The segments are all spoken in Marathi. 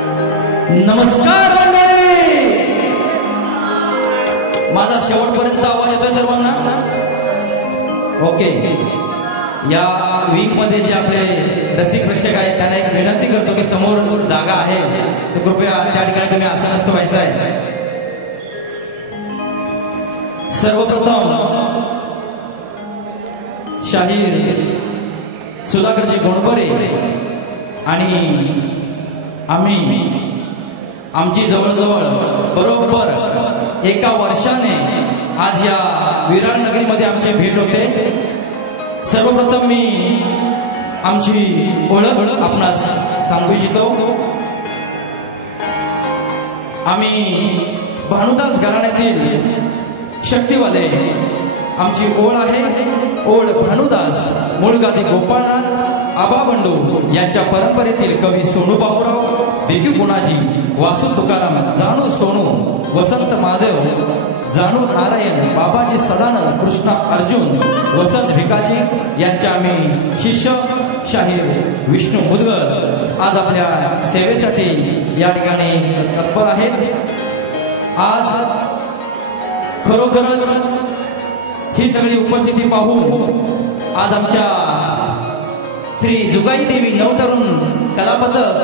नमस्कार मंडळी, माझा शेवटपर्यंत आवाज येतोय सर्वांना? ओके. या वीक मध्ये जे आपले रसिक प्रेक्षक आहेत त्यांना एक विनंती करतो की समोर जागा आहे तर कृपया त्या ठिकाणी तुम्ही आसनस्थ व्हायचं आहे. सर्वप्रथम शाहीर सुधाकरजी गोंडबरे आणि आमची जवळजवळ बरोबर एका वर्षाने आज या विरार नगरीमध्ये आमची भेट होते. सर्वप्रथम मी आमची ओळख आपणास सांगू इच्छितो. आम्ही भानुदास घराण्यातील शक्तीवाले. आमची ओळ आहे ओळ भानुदास, मूळ गादी गोपाळनाथ आबा बंडू यांच्या परंपरेतील कवी सोनू बाबूराव, बेगी गुणाजी, वासू तुकाराम, जाणू सोनू, वसंत माधव, जाणू नारायण, बाबाजी सदानंद, कृष्णा अर्जुन, वसंत भिकाजी यांच्या आम्ही शिष्य शाहीर विष्णू मुदगल आज आपल्या सेवेसाठी या ठिकाणी तत्पर आहेत. आज खरोखरच ही सगळी उपस्थिती पाहून आज आमच्या श्री जुगाई देवी नवतरुण कलापथक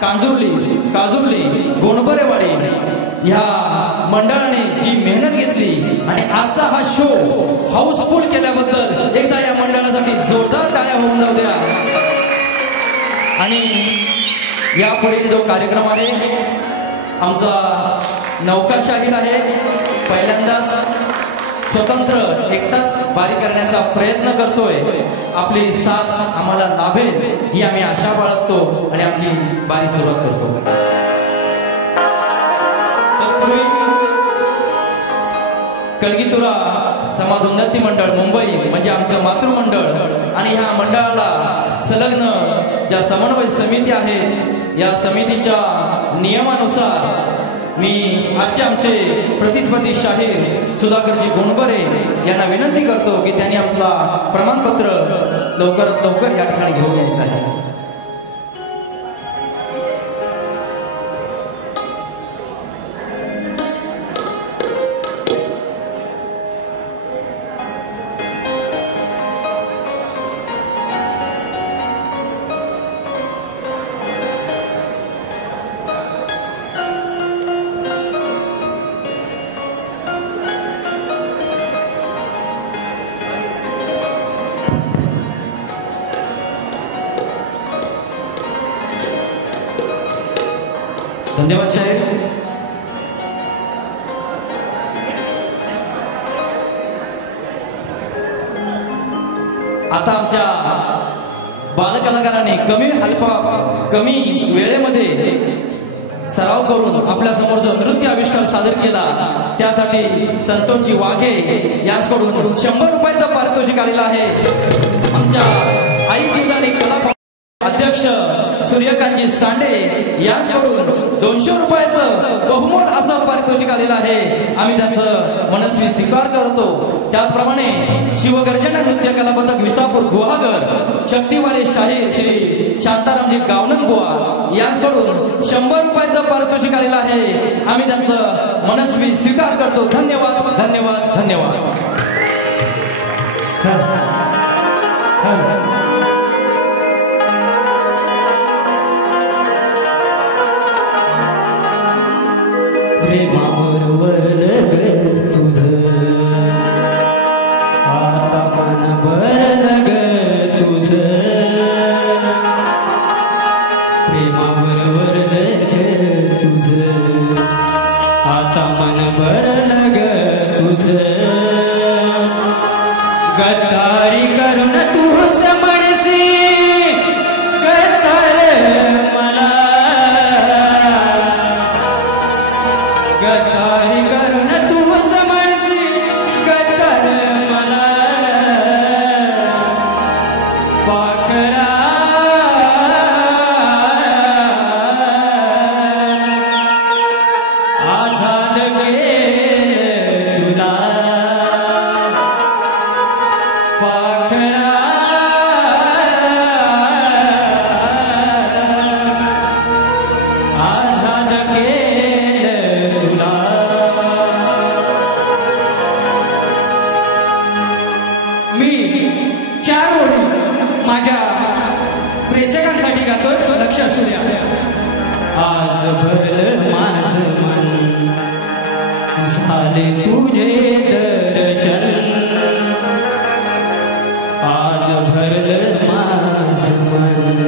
काजुर्ली गोंडबरेवाडी ह्या मंडळाने जी मेहनत घेतली आणि आजचा हा शो हाऊसफुल केल्याबद्दल एकदा या मंडळासाठी जोरदार टाळ्या होऊन जाऊ द्या. आणि यापुढील जो कार्यक्रम आहे आमचा नौका शाहीर आहे. पहिल्यांदाच स्वतंत्र एकटाच बारी करण्याचा प्रयत्न करतोय. आपली साथ आम्हाला लाभेल ही आम्ही आशा बाळगतो आणि आमची बारी सुरुवात करतो. तत्पूर्वी कलगीतुरा समाज उन्नती मंडळ मुंबई म्हणजे आमचं मातृमंडळ आणि ह्या मंडळाला संलग्न ज्या समन्वय समिती आहेत या समितीच्या नियमानुसार मी आजचे आमचे प्रतिस्पर्धी शाहीर सुधाकरजी गोंडबरे यांना विनंती करतो की त्यांनी आपला प्रमाणपत्र लवकरात लवकर या ठिकाणी घेऊन यायचं आहे. धन्यवाद शाहीर. आता आमच्या बालकलाकारांनी कमी वेळेमध्ये सराव करून आपल्या समोर जो नृत्य आविष्कार सादर केला त्यासाठी संतोषजी वाघे यांच्याकडून 100 रुपयाचं पारितोषिक आलेलं आहे. आमच्या आई जीवदानी कला अध्यक्ष सूर्यकांतजी सांडे यांच्याकडून 200 रुपयाचं बहुमोल असं पारितोषिक आलेलं आहे. आम्ही त्यांचं मनस्वी स्वीकार करतो. त्याचप्रमाणे शिवगर्जना नृत्य कलापथक विसापूर गुहागर शक्तीवाले शाहीर श्री शांतारामजी गावणन बुवा यांच्याकडून 100 रुपयाचं पारितोषिक आलेलं आहे. आम्ही त्यांचं मनस्वी स्वीकार करतो. धन्यवाद धन्यवाद धन्यवाद. प्रेमाबरोबर तुझं आता मन भरलं ग तुझं. प्रेमाबरोबर तुझं आता मन भरलं ग तुझं. गद्दारी करून तूच म्हणसी गद्दार मला. गद्दारी करून तूच म्हणसी गद्दार मला. पाखरा आझाद के तुला आज भरलं माझं मन झाले तुझे दर्शन आज भरलं माझं मन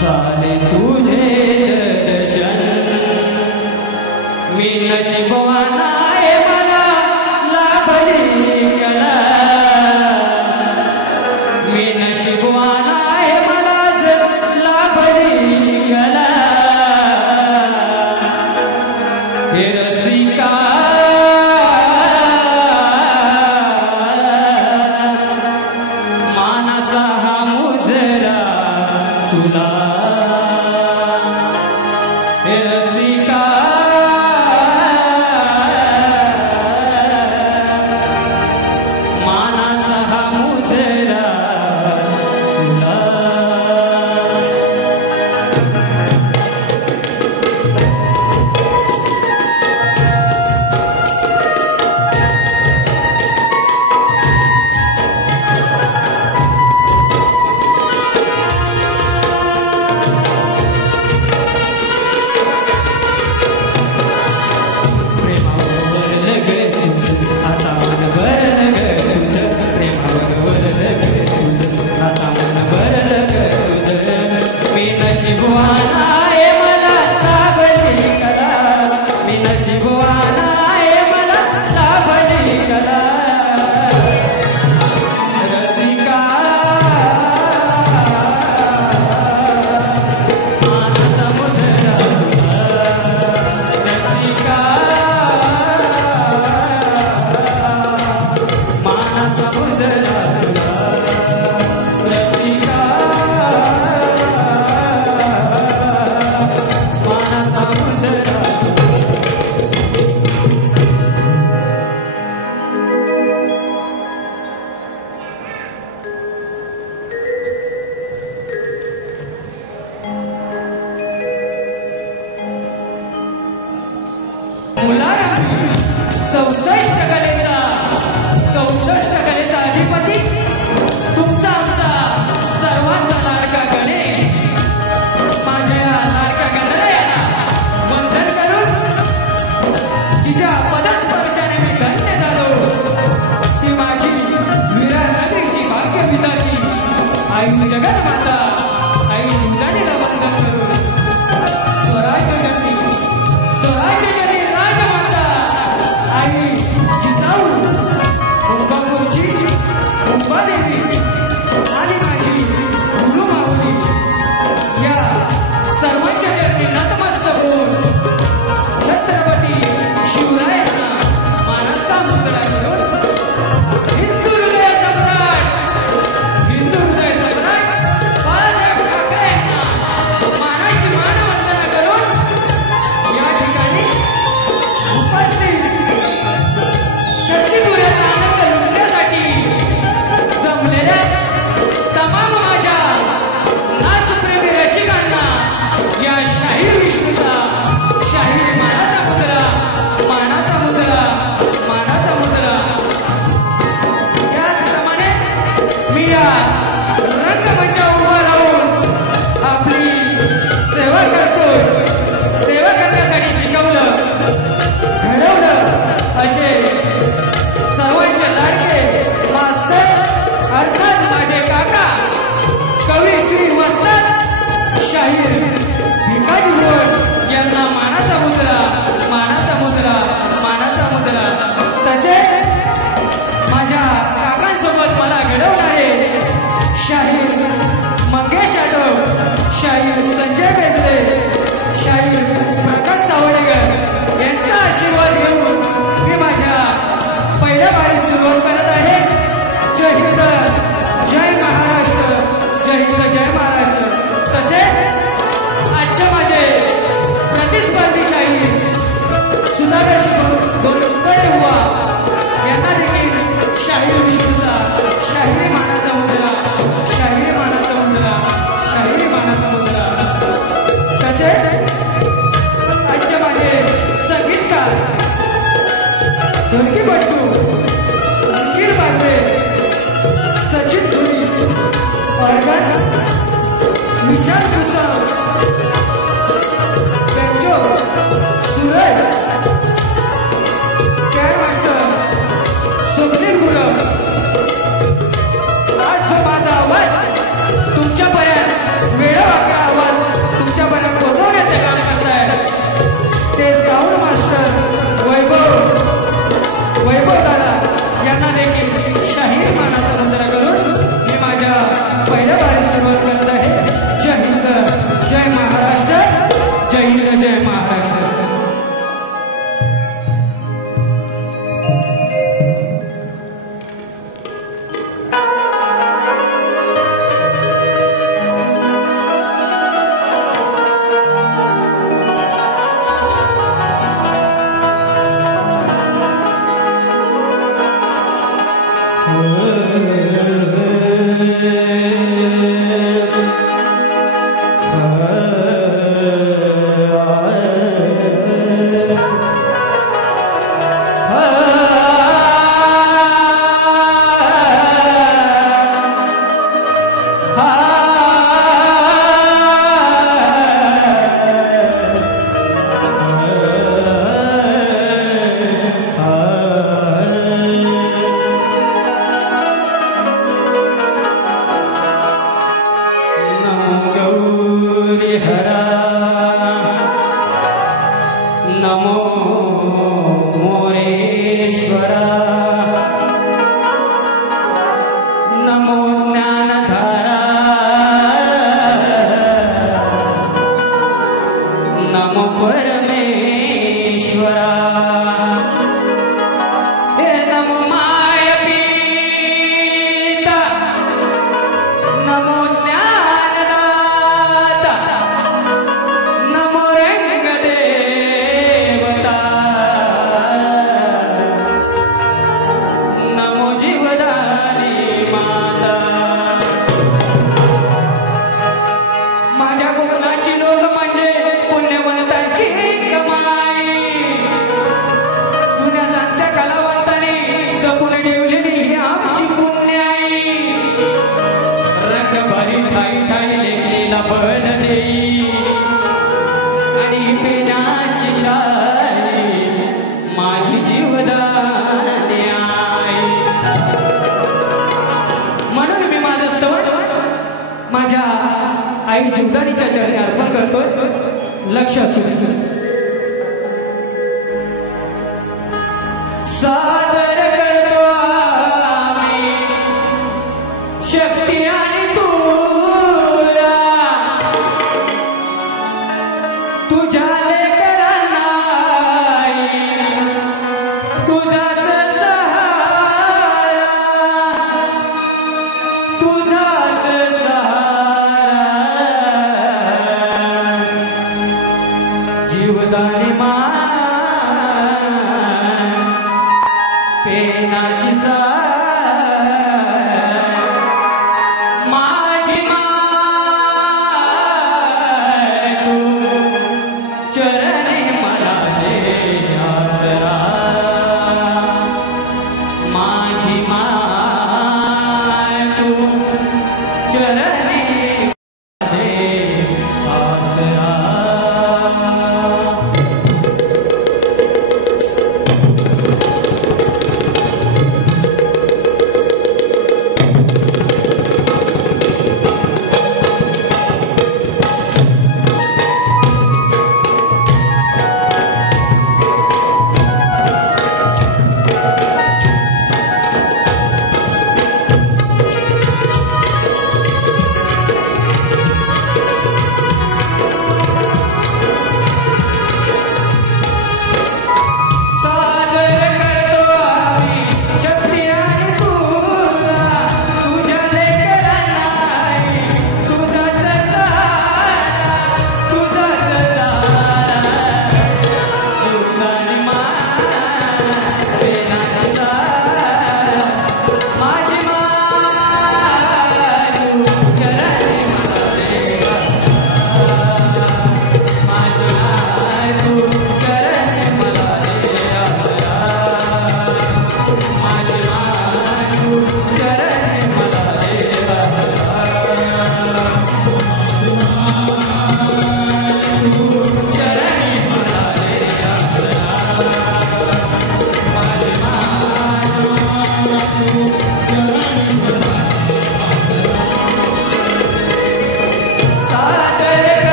झाले तुझे दर्शन मी नशिबवान आहे मला लाभली कला मी नशिबवान आहे मला लाभली कला हे रसिका मानाचा हा मुजरा तुला हे रसिका मानाचा हा मुजरा तुला कलेचा अधिपती तुमचा आमचा सर्वांचा लाडका गणेश माझ्या लाडका गणरायाला वंदन करून तिच्या पदस्पर्शाने मी धन्य झालो ती माझी विरार नगरीची भाग्य पिताची आई जगन्माता आई दुर्गाणीला वंदन करून स्वराज्य जननी राजमाता आई जिजाऊ नमो परमेश्वरा हे नमो मायपीता नमो ज्ञानदाता नमो रंगदेवता नमो जीवदानी माता माझ्या कोकणाची लोक म्हणजे पुण्यवंतांची कमाई जुन्या जाणत्या कलावंतांनी जपून ठेवलेली ही आमची पुण्याई रंगभरी ठाई ठाई लेखलेला बळ देई आणि पेनाची शाई माझी जीवदानी आई म्हणून मी माझं स्तवन माझ्या आई जीवदानीच्या चरणी अर्पण करतोय लक्ष असू दे सादर करतो आम्ही शक्ती आणि तुला तुझ्या लेकरांना तुझाच सहारा तुझाच सहारा जीवदानी मा